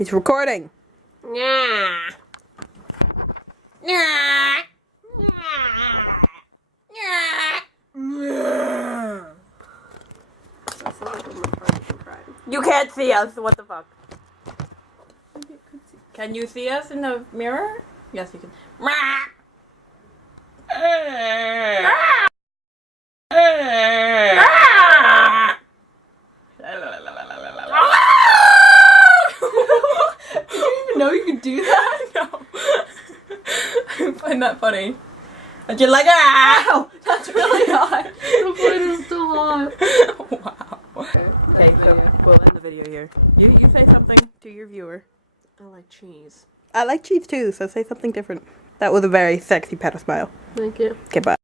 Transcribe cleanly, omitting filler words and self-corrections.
He's recording. Yeah. Yeah. You can't see us. What the fuck? Can you see us in the mirror? Yes, you can. Did you even know you could do that? No. I find that funny. And you're like, ow! That's really hot. The point is still hot. Wow. Okay, so we'll end the video here. You say something to your viewer. I like cheese. I like cheese too, so say something different. That was a very sexy pet smile. Thank you. Okay, bye.